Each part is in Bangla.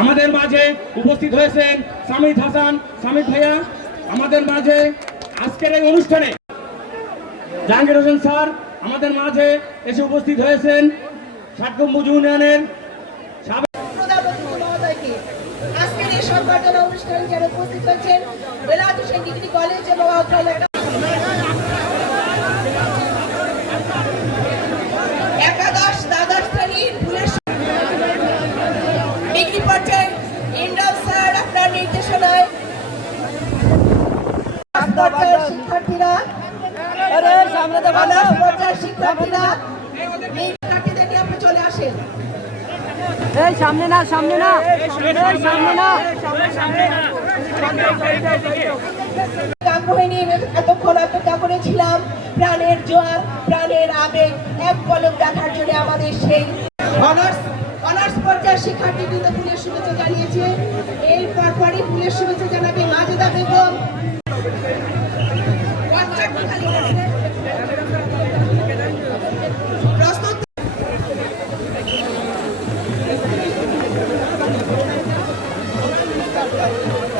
আমাদের মাঝে উপস্থিত হয়েছেন সামিদ হাসান সামিদ ভাইয়া। আমাদের মাঝে আজকের এই অনুষ্ঠানে জাহাঙ্গীর হোসেন স্যার, আমাদের মাঝে এসে উপস্থিত হয়েছেন ষাট গম্বুজ ইউনিয়নের আজকের এই সংবর্ধনা অনুষ্ঠানে যারা উপস্থিত হয়েছেন ডিগ্রি কলেজ এবং শিক্ষার্থীরা এই চলে আসেন। সামনে না সামনে না। এই সামনে না। এতক্ষণ অপেক্ষা করেছিলাম। প্রাণের জোয়ার প্রাণের আবেগ এক পলক দেখার জন্য আমাদের সেই অনার্স অনার্স পর্যায়ের ফুলের শুভেচ্ছা জানিয়েছে। এর পরপরই ফুলের শুভেচ্ছা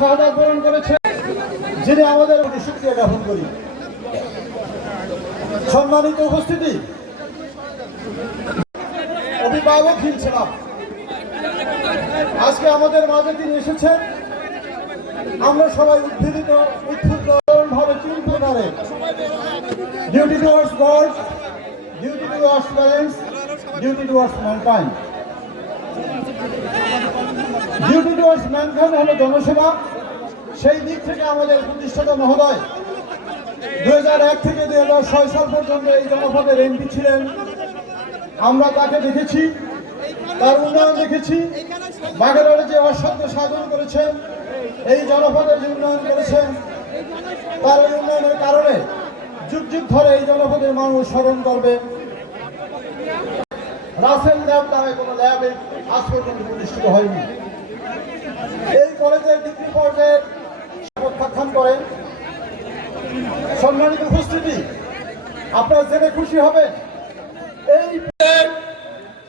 শাহাদা পূরণ করেছে। যিনি আমাদের শুক্রিয়া জ্ঞাপন করি। সম্মানিত উপস্থিতি অভিভাবকহীন ছিলাম আজকে আমাদের মাঝে তিনি এসেছেন। আমরা সবাই উদ্ভিদিত উৎফুল্ল ভাবে চিন্তা করে duty towards God duty towards parents duty towards mankind duty towards mankind হলো জনসেবা। সেই দিক থেকে আমাদের প্রতিষ্ঠাতা মহোদয় এক থেকে দু হাজার ছয় সাল পর্যন্ত এই জনপদের এমপি ছিলেন। আমরা তাকে দেখেছি, তার উন্নয়ন দেখেছি, বাগেরহাটে যে অসাধ্য সাধন করেছেন, এই জনপদের যে উন্নয়ন করেছেন, তার এই উন্নয়নের কারণে যুগ যুগ ধরে এই জনপদের মানুষ স্মরণ করবে। রাসেল ল্যাব নামে কোনো ল্যাবে আজ পর্যন্ত প্রতিষ্ঠিত হয়নি। এই কলেজের ডিগ্রি পর্যায়ে প্রত্যাখ্যান করেন। সম্মানিত উপস্থিতি, আপনারা জেনে খুশি হবেন, এই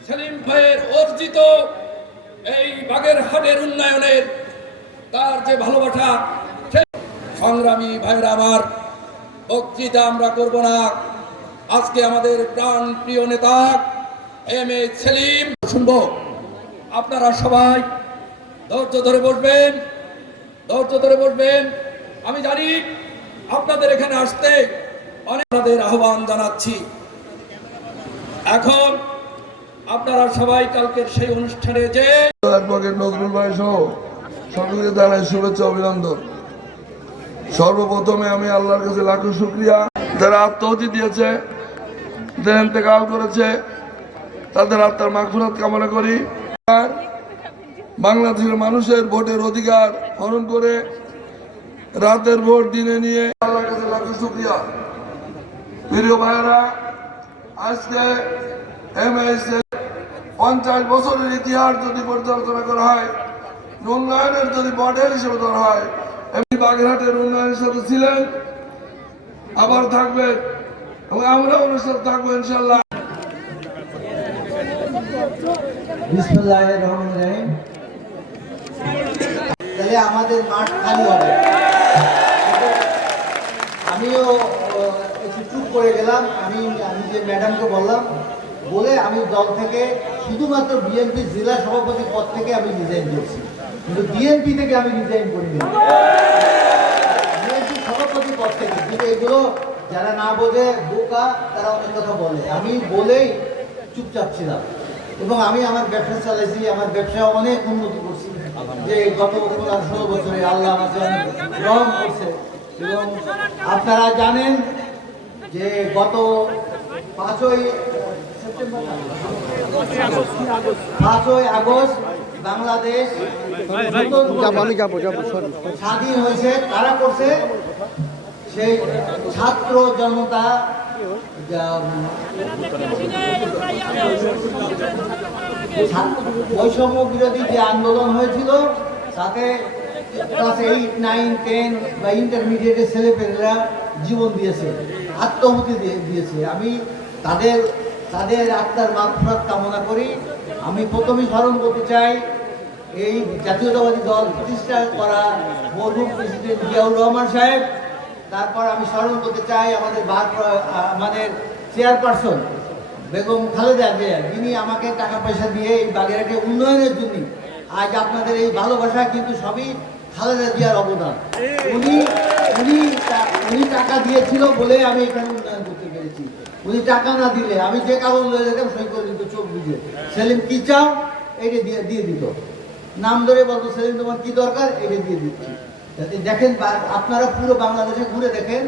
সেলিম ভাইয়ের অর্জিত এই বাগেরহাটের উন্নয়নের তার যে ভালোবাসা সংগ্রামী ভাইয়েরা আমার বক্তৃতা আমরা করব না। আজকে আমাদের প্রাণ প্রিয় নেতা, এম এ সেলিম। শুনব, আপনারা সবাই ধৈর্য ধরে বসবেন। ধৈর্য ধরে বসবেন আমি জানি আপনাদের এখানে আসতে অনেক আপনাদের আহ্বান জানাচ্ছি। এখন আপনারা সবাই কালকের সেই অনুষ্ঠানে যে নজরুল ভাই সহ সকলকে শুভেচ্ছা, অভিনন্দন। সর্বপ্রথমে আমি আল্লাহর কাছে লাখো শুক্রিয়া। যারা আত্মহতি দিয়েছে ইন্তেকাল করেছে, তাদের আত্মার মাগফিরাত কামনা করি। আর বাংলাদেশের মানুষের ভোটের অধিকার হরণ করে রাতের ভোট দিনে নিয়ে আল্লাহর কাছে লাখো শুক্রিয়া। প্রিয় ভাইয়েরা, আজকে এম পঞ্চাশ বছরের ইতিহাস যদি পর্যালোচনা করা হয়, উন্নয়নের যদি মডেল হিসেবে ধরা হয়, এমনি বাগেরহাটের উন্নয়ন হিসেবে ছিলেন, আবার থাকবেন এবং আমরা অনুষ্ঠান থাকব ইনশাল্লাহ বিসমুল্লাহির রহমানির রহিম। তাহলে আমাদের মাঠ খালি হবে। আমিও একটু চুপ করে গেলাম। আমি আমি যে ম্যাডামকে বললাম, বলে আমি দল থেকে শুধুমাত্র বিএনপি জেলা সভাপতি পদ থেকে আমি রিজাইন দিয়েছি কিন্তু বিএনপি থেকে আমি রিজাইন করিনি। বিএনপি সভাপতি পদ থেকে। কিন্তু এগুলো যারা না বোঝে, বোকা, তারা অনেক কথা বলে। আমি বলেই চুপচাপ ছিলাম। এবং আমি আমার ব্যবসা চালাইছি, আমার ব্যবসা অনেক উন্নতি যে গত ষোলো বছরে আল্লাহ গ্রহণ করছে। এবং আপনারা জানেন যে গত পাঁচই পাঁচই আগস্ট বাংলাদেশ স্বাধীন হয়েছে। কারা করছে? সেই ছাত্র জনতা বৈষম্য বিরোধী যে আন্দোলন হয়েছিল, তাতে ক্লাস এইট নাইন টেন বা ইন্টারমিডিয়েটের ছেলেপেলেরা জীবন দিয়েছে আত্মহুতি দিয়েছে। আমি তাদের তাদের আত্মার মাত্রাত কামনা করি। আমি প্রথমে স্মরণ করতে চাই, এই জাতীয়তাবাদী দল প্রতিষ্ঠা করা মরহুম প্রেসিডেন্ট জিয়াউর রহমান সাহেব। তারপর আমি স্মরণ করতে চাই আমাদের আমাদের চেয়ারপারসন বেগম খালেদা জিয়া, যিনি আমাকে টাকা পয়সা দিয়ে এই বাগেরহাটে উন্নয়নের জন্য আজ আপনাদের এই ভালোবাসা কিন্তু সবই খালেদা জিয়ার অবদান। উনি উনি উনি টাকা দিয়েছিল বলে আমি এখানে উন্নয়ন করতে পেরেছি। উনি টাকা না দিলে আমি যে কাগজ লয়ে যেতাম সই করে দিত চোখ বুঝে। সেলিম কি চাও? এইটা দিয়ে দিয়ে দিত। নাম ধরে বলতো, সেলিম, তোমার কি দরকার? এটা দিয়ে দিচ্ছি। দেখেন আপনারা পুরো বাংলাদেশে ঘুরে দেখেন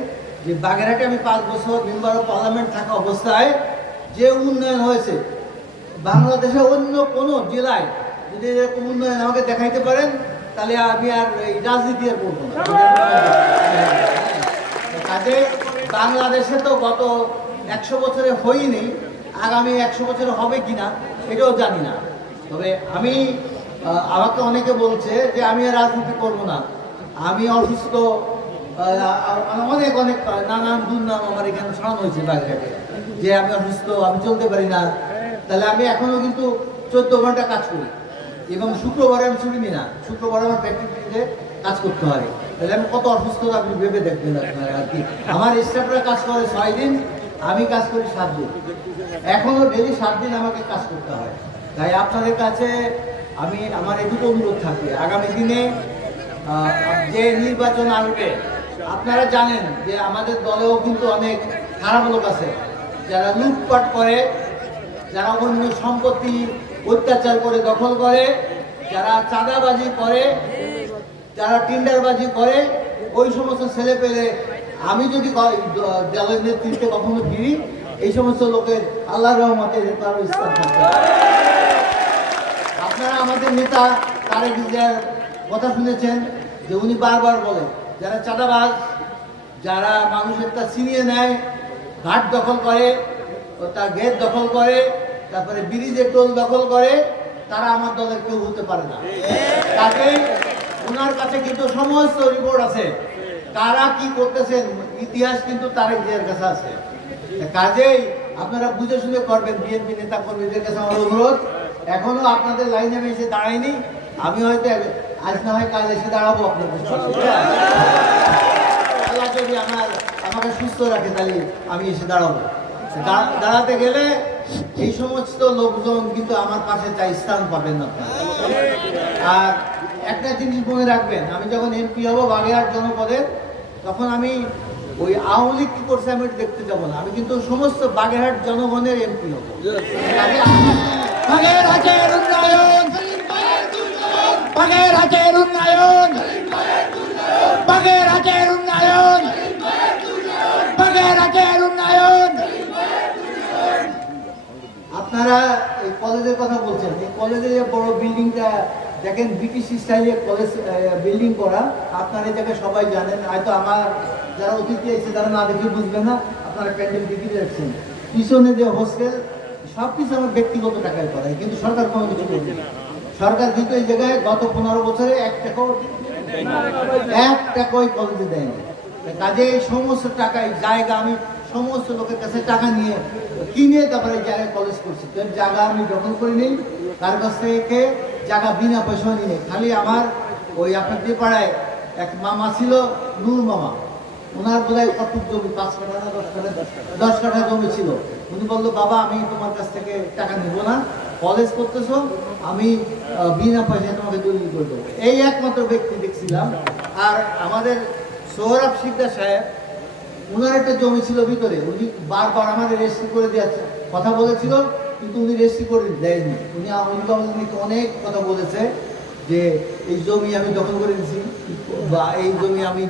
যে বাগেরহাটে আমি পাঁচ বছর মেম্বার অফ পার্লামেন্ট থাকা অবস্থায় যে উন্নয়ন হয়েছে বাংলাদেশে অন্য কোনো জেলায় যদি এরকম উন্নয়ন আমাকে দেখাইতে পারেন, তাহলে আমি আর এই রাজনীতি আর করব না। কাজে বাংলাদেশে তো গত একশো বছরে হয়নি, আগামী একশো বছরে হবে কিনা এটাও জানি না। তবে আমি আমাকে অনেকে বলছে যে আমি আর রাজনীতি করব না। আমি অসুস্থ অনেক অনেক, নানান দুর্নাম আমার এখানে শোনানো হয়েছে বাগেরহাটে। যে আমি অসুস্থ, আমি চলতে পারি না, তাহলে আমি এখনও কিন্তু চোদ্দ ঘণ্টা কাজ করি। এবং শুক্রবারে আমি ছুটি না। শুক্রবারে আমার প্র্যাকটিসে কাজ করতে হয়। তাহলে আমি কত অসুস্থ আপনি ভেবে দেখবেন আপনারা আর কি। আমার স্টাফরা কাজ করে ছয় দিন, আমি কাজ করি সাত দিন। এখনও ডেলি সাত দিন আমাকে কাজ করতে হয়। তাই আপনাদের কাছে আমি, আমার এটুকু অনুরোধ থাকবে। আগামী দিনে যে নির্বাচন আসবে, আপনারা জানেন যে আমাদের দলেও কিন্তু অনেক খারাপ লোক আছে। যারা লুটপাট করে, যারা অন্য সম্পত্তি অত্যাচার করে, দখল করে, যারা চাঁদাবাজি করে, যারা টিন্ডারবাজি করে, ওই সমস্ত ছেলে পেলে আমি যদি দলের নেতৃত্বে কখনো ফিরি, এই সমস্ত লোকের আল্লাহ রহমতে তার আপনারা আমাদের নেতা তারেক জিয়ার কথা শুনেছেন যে উনি বারবার বলেন, যারা চাঁদাবাজ, যারা মানুষের তা ছিনিয়ে নেয় ঘাট দখল করে তার গেট দখল করে, তারপরে ব্রিজের টোল দখল করে, তারা আমার দলের কেউ হতে পারে না। তাকেই ওনার কাছে কিন্তু সমস্ত রিপোর্ট আছে। কারা কি করতেছেন, ইতিহাস কিন্তু তারেক জিয়ার কাছে আছে। কাজেই আপনারা বুঝে শুনে করবেন, বিএনপি নেতা কর্মীদের কাছে আমার অনুরোধ। এখনও আপনাদের লাইনে আমি এসে দাঁড়াইনি। আমি হয়তো আজ না হয় কাল এসে দাঁড়াবো আপনাদের সাথে। আল্লাহ যদি আমার আমাকে সুস্থ রাখে তাহলে আমি এসে দাঁড়াবো। দাঁড়াতে গেলে এই সমস্ত লোকজন কিন্তু আমার পাশে চাই, স্থান পাবেন না। আর একটা জিনিস মনে রাখবেন, আমি যখন এমপি হব বাগেরহাট জনপদের তখন আমি ওই আওয়ামী লীগ কি করছে আমি দেখতে যাব না। আমি কিন্তু সমস্ত বাগেরহাট জনগণের এমপি হব। উন্নয়ন! উন্নয়ন বাগেরহাটের উন্নয়ন আপনারা এই কলেজের কথা বলছেন। এই কলেজের যে বড় বিল্ডিংটা, দেখেন ব্রিটিশ স্টাইলে কলেজ বিল্ডিং করা। আপনারা জায়গায় সবাই জানেন। হয়তো আমার যারা অতিথি এসে তারা না দেখে বুঝবেন না, আপনারা প্যান্ডেল টিকিট রাখছেন পিছনে যে হোস্টেল সব কিছু আমার ব্যক্তিগত টাকায় করা কিন্তু সরকার কোনো কিছু করবে না সরকার কিন্তু এই জায়গায় গত পনেরো বছরে এক টাকাও এক টাকা ওই কলেজে দেয়নি। কাজে এই সমস্ত টাকায়, জায়গা আমি সমস্ত লোকের কাছে টাকা নিয়ে কিনে তারপরে জায়গায় কলেজ করছি। জায়গা আমি দখল করে নিই, তার কাছ থেকে জায়গা বিনা পয়সা নিয়ে খালি আমার ওই আপনার যে পাড়ায় এক মামা ছিল, নূর মামা। ওনার বোধহয় কতটুক জমি? পাঁচ কাঠা না দশ কাঠা? দশ কাঠা জমি ছিল। উনি বলল, বাবা, আমি তোমার কাছ থেকে টাকা নেব না। কলেজ করতেছো, আমি বিনা পয়সায় তোমাকে দলিল করে দেবো। এই একমাত্র ব্যক্তি দেখছিলাম। আর আমাদের সোহরাব শিকদার সাহেব ওনার একটা জমি ছিল ভিতরে, উনি বারবার আমাদের রেজিস্ট্রি করে দিয়েছে। কথা বলেছিল, কিন্তু উনি রেজিস্ট্রি করে দেয়নি। উনি আমাদেরকে অনেক কথা বলেছে যে, এই জমি আমি দখল করে দিয়েছি বা এই জমি আমি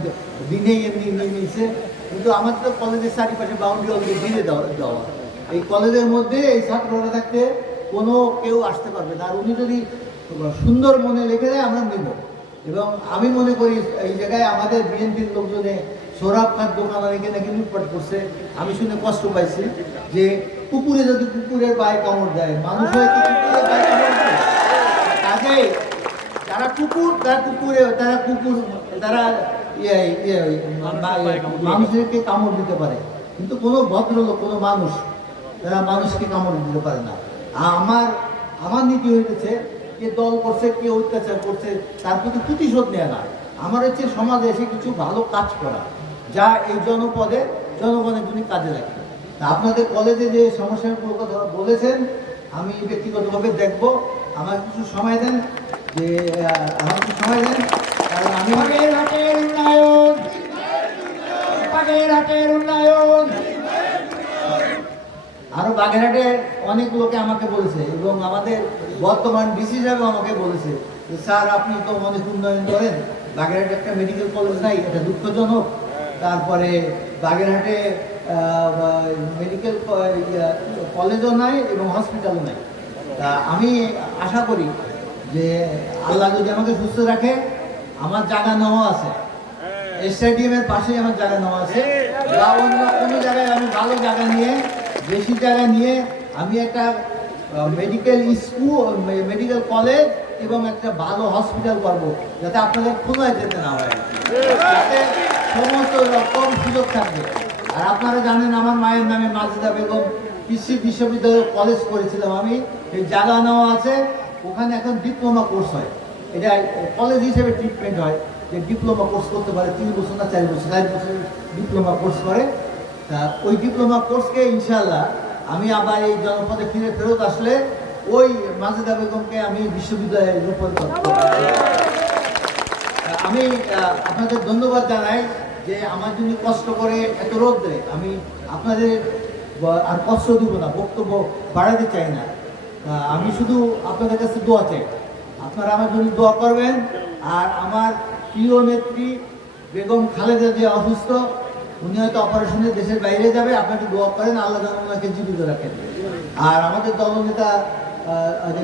দিনেই এমনি নিয়ে নিয়েছে। কিন্তু আমার তো কলেজের চারিপাশে বাউন্ডারি অলরেডি দিয়ে দেওয়া দেওয়া। এই কলেজের মধ্যে এই ছাত্ররা থাকতে কোনো কেউ আসতে পারবে না। আর উনি যদি সুন্দর মনে লিখে দেয়, আমরা নেব। এবং আমি মনে করি এই জায়গায় আমাদের বিএনপির লোকজনে সৌরভ খান দোকান অনেকে নাকি লুটপাট করছে। আমি শুনে কষ্ট পাইছি যে কুকুরে যদি কুকুরের পায়ে কামড় দেয় মানুষ কামড় যারা কুকুর তারা কুকুরে তারা কুকুর তারা ইয়ে ইয়ে ইয়ে, কামড় দিতে পারে। কিন্তু কোনো ভদ্রলোক কোনো মানুষ তারা মানুষকে কামড় দিতে পারে না। আমার আমার নীতি হইতেছে কে দল করছে কে অত্যাচার করছে তার প্রতি প্রতিশোধ নেয় না। আমার হচ্ছে সমাজে এসে কিছু ভালো কাজ করা। যা এই জনপদে জনগণের জন্য কাজে লাগে। তা আপনাদের কলেজে যে সমস্যাগুলোর কথা বলেছেন আমি ব্যক্তিগতভাবে দেখব। আমার কিছু সময় দেন যে আমার কিছু সময় দেন। কারণ আমি বাগেরহাটের উন্নয়ন। বাগেরহাটের উন্নয়ন। আরও বাগেরহাটে অনেক লোকে আমাকে বলেছে এবং আমাদের বর্তমান ডিসি সাহেব আমাকে বলেছে যে স্যার আপনি তো অনেক উন্নয়ন করেন। বাগেরহাটে একটা মেডিকেল কলেজ নাই এটা দুঃখজনক। তারপরে বাগেরহাটে মেডিকেল কলেজও নাই এবং হসপিটালও নাই। তা আমি আশা করি যে আল্লাহ যদি আমাকে সুস্থ রাখে, আমার জায়গা নেওয়া আছে। স্টেডিয়ামের পাশেই আমার জায়গা নেওয়া আছে। বা অন্য কোনো জায়গায় আমি ভালো জায়গা নিয়ে, বেশি জায়গা নিয়ে আমি একটা মেডিকেল স্কুল মেডিকেল কলেজ এবং একটা ভালো হসপিটাল করব, যাতে আপনাদের খুলনায় যেতে না হয়। সমস্ত রকম সুযোগ থাকবে। আর আপনারা জানেন আমার মায়ের নামে মাজেদা বেগম কৃষি বিশ্ববিদ্যালয় কলেজ করেছিলাম আমি। এই জায়গা নেওয়া আছে। ওখানে এখন ডিপ্লোমা কোর্স হয়। এটা কলেজ হিসেবে ট্রিটমেন্ট হয় যে ডিপ্লোমা কোর্স করতে পারে। তিন বছর না চার বছর চার বছর ডিপ্লোমা কোর্স করে। তা ওই ডিপ্লোমা কোর্সকে ইনশাল্লাহ আমি আবার এই জনপদে ফিরে ফেরত আসলে ওই মাজেদা বেগমকে আমি বিশ্ববিদ্যালয়ে রূপান্তর আমি আপনাদের ধন্যবাদ জানাই। যে আমার জন্য কষ্ট করে এত রোদ্রে আমি আপনাদের আর কষ্ট দিব না, বক্তব্য বাড়াতে চাই না। আমি শুধু আপনাদের কাছে দোয়া চাই। আপনারা আমার জন্য দোয়া করবেন। আর আমার প্রিয় নেত্রী বেগম খালেদা যে অসুস্থ, উনি হয়তো অপারেশনে দেশের বাইরে যাবে। আপনাকে দোয়া করেন, আল্লাহ ওনাকে জীবিত রাখেন। আর আমাদের দলনেতা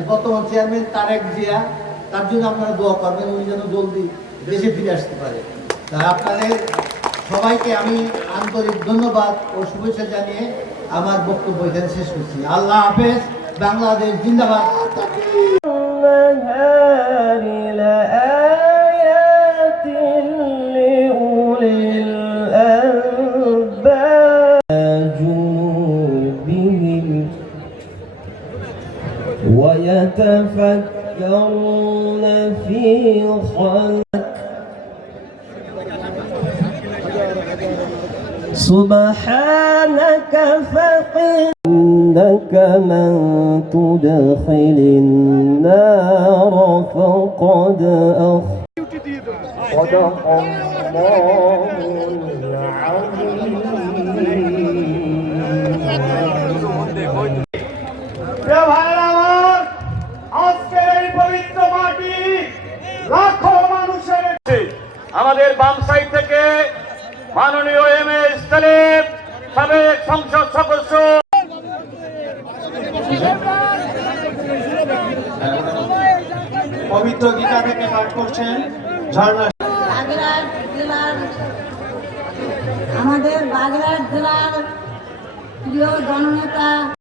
বর্তমান চেয়ারম্যান তারেক জিয়া, তার জন্য আপনারা দোয়া করবেন, উনি যেন জলদি দেশে ফিরে আসতে পারে। আপনাদের সবাইকে আমি আন্তরিক ধন্যবাদ ও শুভেচ্ছা জানিয়ে আমার বক্তব্য এখানে শেষ করছি আল্লাহ হাফেজ বাংলাদেশ জিন্দাবাদ النهار لآيات لأولي الألباب جنوبهم ويتفكرون في خلق سبحانك فقدك من تدخل النار فقد أخ صدق الله العظيم প্রিয় ভাইরা আমার আজকের এই পবিত্র মাটি লাখো মানুষের আমাদের বাম সাইড থেকে মাননীয় এম এ সালেম সাবেক সংসদ সদস্য। পবিত্র গীতা থেকে পাঠ করছেন ঝর্ণা জেলার আমাদের বাগেরহাট জেলার প্রিয় জননেতা